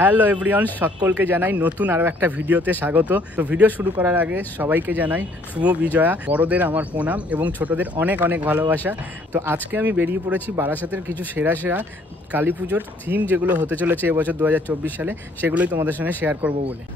Hello everyone, সকলকে জানাই নতুন আরও একটা ভিডিওতে স্বাগত। তো ভিডিও শুরু করার আগে সবাইকে জানাই শুভ বিজয়া। বড়দের আমার প্রণাম এবং ছোটদের অনেক অনেক ভালোবাসা। তো আজকে আমি বেরিয়ে পড়েছি বারাসাতের কিছু সেরা কালী পুজোর থিম যেগুলো হতে চলেছে এবছর 2024 সালে, সেগুলোই তোমাদের সঙ্গে শেয়ার করব বলে।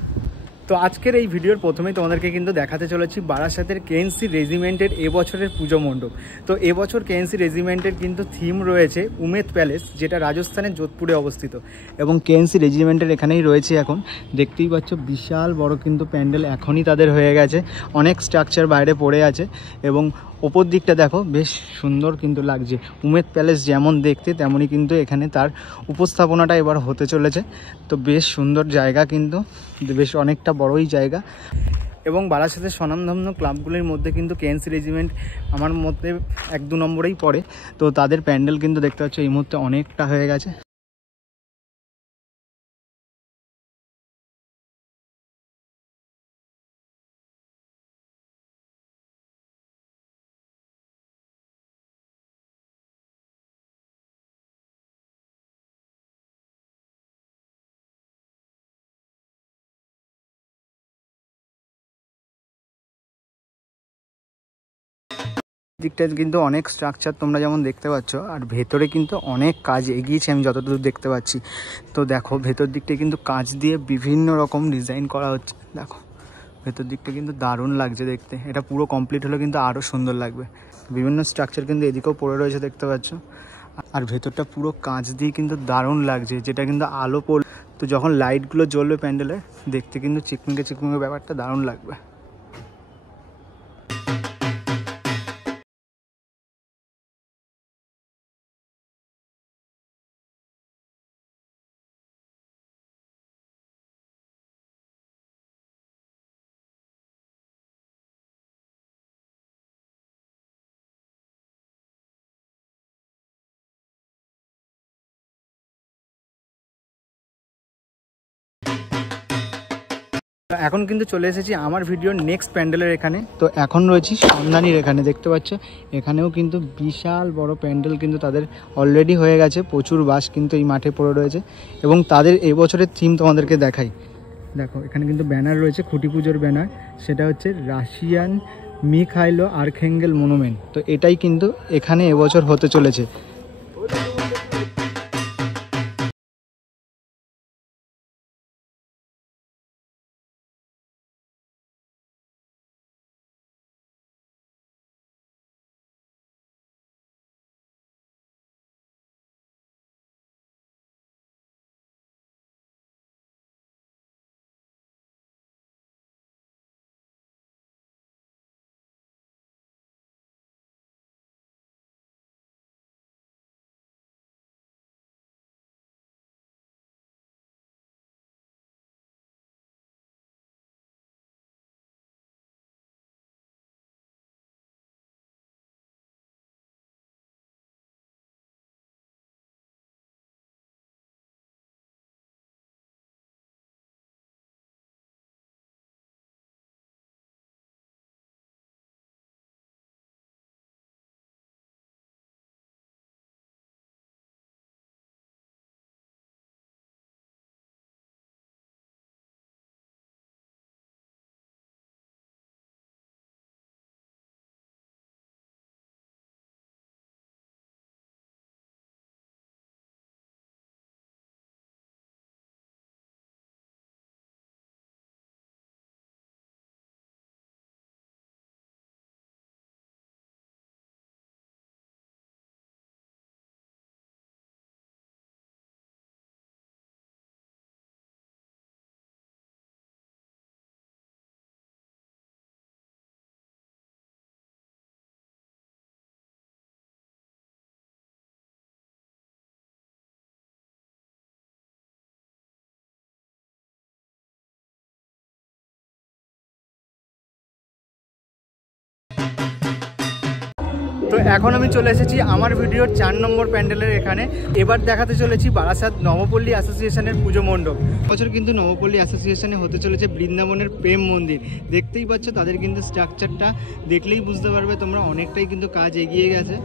তো আজকের এই ভিডিওর প্রথমেই তোমাদেরকে কিন্তু দেখাতে চলেছি বারাসাতের কেএনসি রেজিমেন্টের এবছরের পুজো মণ্ডপ। তো এবছর কেএনসি রেজিমেন্টের কিন্তু থিম রয়েছে উমেদ প্যালেস, যেটা রাজস্থানের যোধপুরে অবস্থিত, এবং কেএনসি রেজিমেন্টের এখানেই রয়েছে। এখন দেখতেই পাচ্ছ বিশাল বড় কিন্তু প্যান্ডেল এখনই তাদের হয়ে গেছে, অনেক স্ট্রাকচার বাইরে পড়ে আছে এবং ওপর দিকটা দেখো বেশ সুন্দর কিন্তু লাগছে। উমেদ প্যালেস যেমন দেখতে তেমনই কিন্তু এখানে তার উপস্থাপনাটা এবার হতে চলেছে। তো বেশ সুন্দর জায়গা, কিন্তু বেশ অনেকটা বড়ই জায়গা, এবং বারাসাতের স্বনামধন্য ক্লাবগুলির মধ্যে কিন্তু কেএনসি রেজিমেন্ট আমার মধ্যে 1-2 নম্বরেই পড়ে। তো তাদের প্যান্ডেল কিন্তু দেখতে পাচ্ছ এই মুহূর্তে অনেকটা হয়ে গেছে। দিকটা কিন্তু অনেক স্ট্রাকচার তোমরা যেমন দেখতে পাচ্ছ, আর ভেতরে কিন্তু অনেক কাজ এগিয়েছে আমি যতদূর দেখতে পাচ্ছি। তো দেখো ভেতর দিকটা কিন্তু কাঁচ দিয়ে বিভিন্ন রকম ডিজাইন করা হচ্ছে। দেখো ভেতর দিকটা কিন্তু দারুণ লাগছে দেখতে। এটা পুরো কমপ্লিট হলে কিন্তু আরও সুন্দর লাগবে। বিভিন্ন স্ট্রাকচার কিন্তু এদিকেও পড়ে রয়েছে দেখতে পাচ্ছ, আর ভেতরটা পুরো কাঁচ দিয়ে কিন্তু দারুণ লাগছে, যেটা কিন্তু আলো পড়ে তো যখন লাইটগুলো জ্বলবে প্যান্ডেলে দেখতে কিন্তু চিকমিকে চিকমিকে ব্যাপারটা দারুণ লাগবে। এখন কিন্তু চলে এসেছি আমার ভিডিওর নেক্সট প্যান্ডেলের এখানে। তো এখন রয়েছি সন্ধানীর এখানে, দেখতে পাচ্ছ এখানেও কিন্তু বিশাল বড় প্যান্ডেল কিন্তু তাদের অলরেডি হয়ে গেছে। প্রচুর বাস কিন্তু এই মাঠে পড়ে রয়েছে, এবং তাদের এবছরের থিম তোমাদেরকে দেখাই। দেখো এখানে কিন্তু ব্যানার রয়েছে, খুঁটি পুজোর ব্যানার, সেটা হচ্ছে রাশিয়ান মিখাইলো আর্খেঙ্গেল মনুমেন্ট। তো এটাই কিন্তু এখানে এবছর হতে চলেছে। তো এখন আমি চলে এসেছি আমার ভিডিওর 4 নম্বর প্যান্ডেলের এখানে। এবার দেখাতে চলেছি বারাসাত নবপল্লী অ্যাসোসিয়েশনের পুজো মণ্ডপ। বছর কিন্তু নবপল্লী অ্যাসোসিয়েশনে হতে চলেছে বৃন্দাবনের প্রেম মন্দির। দেখতেই পাচ্ছ তাদের কিন্তু স্ট্রাকচারটা দেখলেই বুঝতে পারবে তোমরা, অনেকটাই কিন্তু কাজ এগিয়ে গেছে।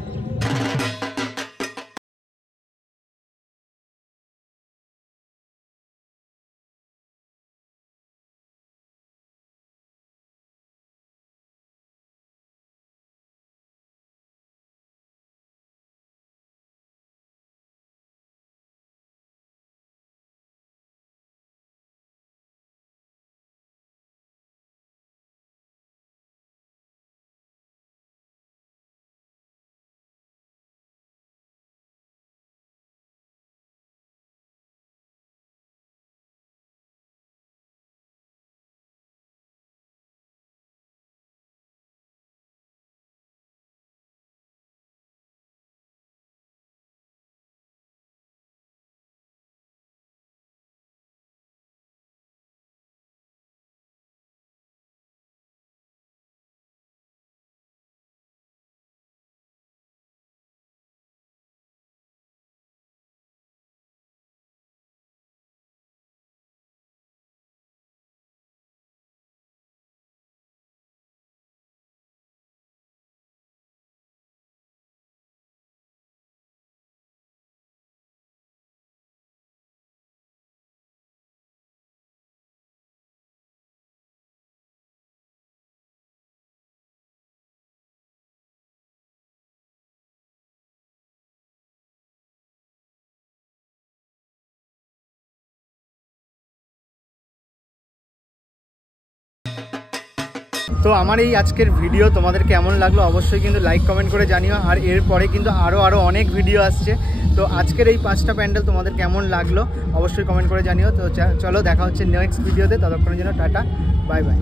তো আমার এই আজকের ভিডিও তোমাদের কেমন লাগলো অবশ্যই কিন্তু লাইক কমেন্ট করে জানিও। আর এরপরে কিন্তু আরও অনেক ভিডিও আসছে। তো আজকের এই 5টা প্যান্ডেল তোমাদের কেমন লাগলো অবশ্যই কমেন্ট করে জানিও। তো চলো দেখা হচ্ছে নেক্সট ভিডিওতে, ততক্ষণের জন্য টাটা, বাই বাই।